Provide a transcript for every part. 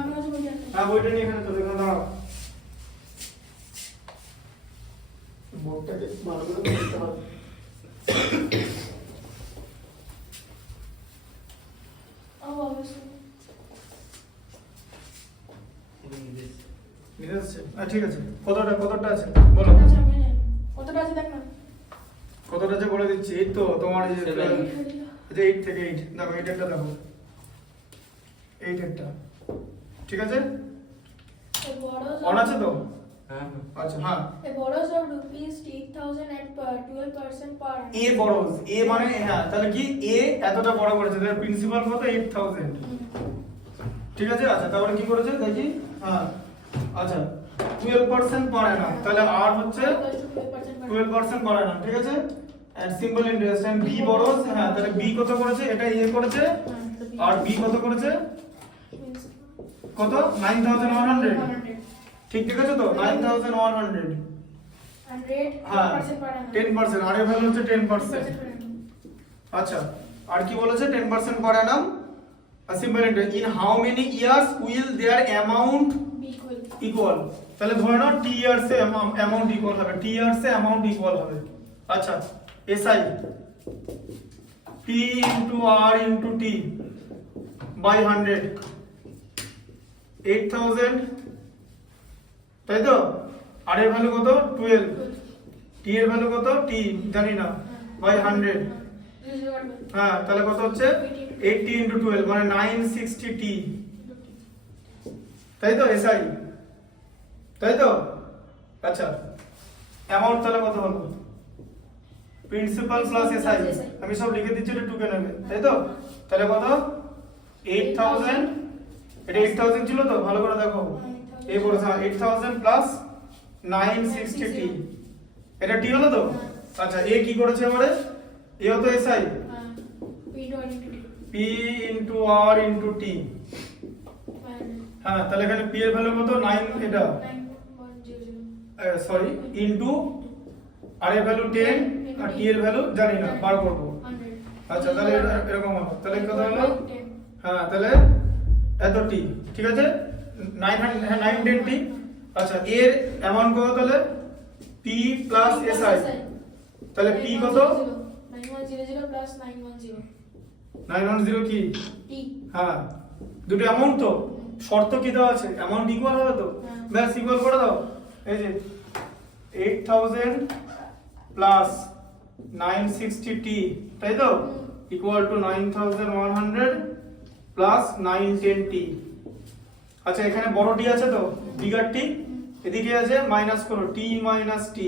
আমি আজ বলি হ্যাঁ বইটা নিয়ে এখানে চলে এখানে দাঁড়াও বোর্ডটাকে ভালো করে দেখতে হবে অবশ্যই মিলে যাচ্ছে ঠিক আছে কতটা আছে বলো কতটা আছে দেখ না কতটা আছে বলে দিচ্ছি এই তো তোমার এই যে 8 থেকে 8 দেখো এই একটা দেখো 8 একটা ঠিক আছে অন আছে তো হ্যাঁ আচ্ছা হ্যাঁ A borrows of rupees 8,000 at 12% per annum. এ বড়জ এ মানে হ্যাঁ তাহলে কি এ এতটা বড় করেছে তাহলে প্রিন্সিপাল কত 8000 ঠিক আছে আচ্ছা তারপরে কি করেছে দেখি হ্যাঁ আচ্ছা 12% পার annum তাহলে আর হচ্ছে 12% পার annum ঠিক আছে and simple interest and B বড়জ হ্যাঁ তাহলে বি কত করেছে এটা এ করেছে আর বি কত করেছে কত 9100 ঠিক ঠিক আছে তো 9100 হ্যাঁ 10% আর এর ভ্যালু হচ্ছে 10% আচ্ছা আর কি বলেছে 10% per annum simple interest in how many years will there amount equal তাহলে ধরে নাও টি ইয়ার্স এ অ্যামাউন্ট ইকুয়াল হবে টি ইয়ার্স এ অ্যামাউন্ট ইকুয়াল হবে আচ্ছা SI P into R into T by 100 8000 তাই তো আর এর ভ্যালু কত 12 টি এর ভ্যালু কত টি জানি না বাই 100 হ্যাঁ তাহলে কত হচ্ছে 80 ইনটু 12 মানে 960 টি তাই তো এসআই তাই তো আচ্ছা অ্যামাউন্ট তাহলে কত হলো প্রিন্সিপাল প্লাস এসআই আমি সব লিখে দিচ্ছি এটা টুকে নেবে তাই তো তাহলে কত 8000 এটা 8000 ছিল তো ভালো করে দেখো এই বড় 8000 প্লাস 960 টি এটা টি হলো তো আচ্ছা এ কি করেছে এবারে এ হতো SI P into R into টি হ্যাঁ তাহলে এখানে পি এর ভ্যালু কত 9 এটা সরি ইনটু আর এর ভ্যালু 10 আর টি এর ভ্যালু জানি না বার করব আচ্ছা তাহলে এরকম হবে তাহলে কত হলো হ্যাঁ তাহলে এত টি ঠিক আছে 9 10 টি আচ্ছা এর অ্যামাউন্ট কত তাহলে পি প্লাস এসআই তাহলে পি কত 9100 প্লাস 910 910 কি টি হ্যাঁ দুটো অ্যামাউন্ট তো শর্ত কি দেওয়া আছে অ্যামাউন্ট ইকুয়াল হবে তো ব্যাস ইকুয়াল করে দাও এই যে 8000 প্লাস 960 টি তাই তো ইকুয়াল টু 9100 প্লাস 910 টি আচ্ছা এখানে বড় টি আছে তো বিগার টি এদিকে আছে মাইনাস করো টি মাইনাস টি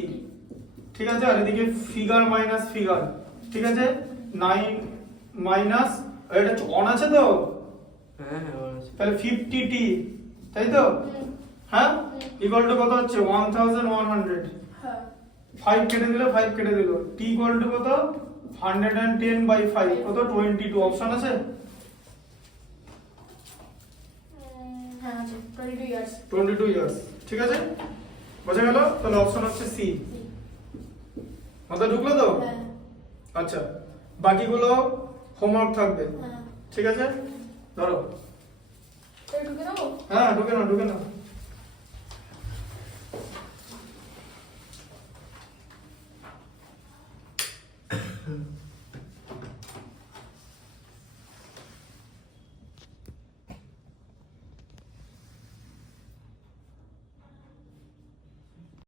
ঠিক আছে আর এদিকে ফিগার মাইনাস ফিগার ঠিক আছে 9 মাইনাস এটা অন আছে তো হ্যাঁ হ্যাঁ অন আছে তাহলে 50 টি তাই তো হ্যাঁ ইকুয়াল টু কত হচ্ছে 1100 হ্যাঁ 5 কেটে দিলে 5 কেটে দিল টি ইকুয়াল টু কত 110 বাই 5 কত 22 অপশন আছে হ্যাঁ আছে 22 ইয়ার্স 22 ইয়ার্স ঠিক আছে বোঝা গেল তাহলে অপশন হচ্ছে সি মাথায় ঢুকলো তো হ্যাঁ আচ্ছা বাকিগুলো হোমওয়ার্ক থাকবে হ্যাঁ ঠিক আছে ধরো ঢুকে দেবো হ্যাঁ ঢুকে নাও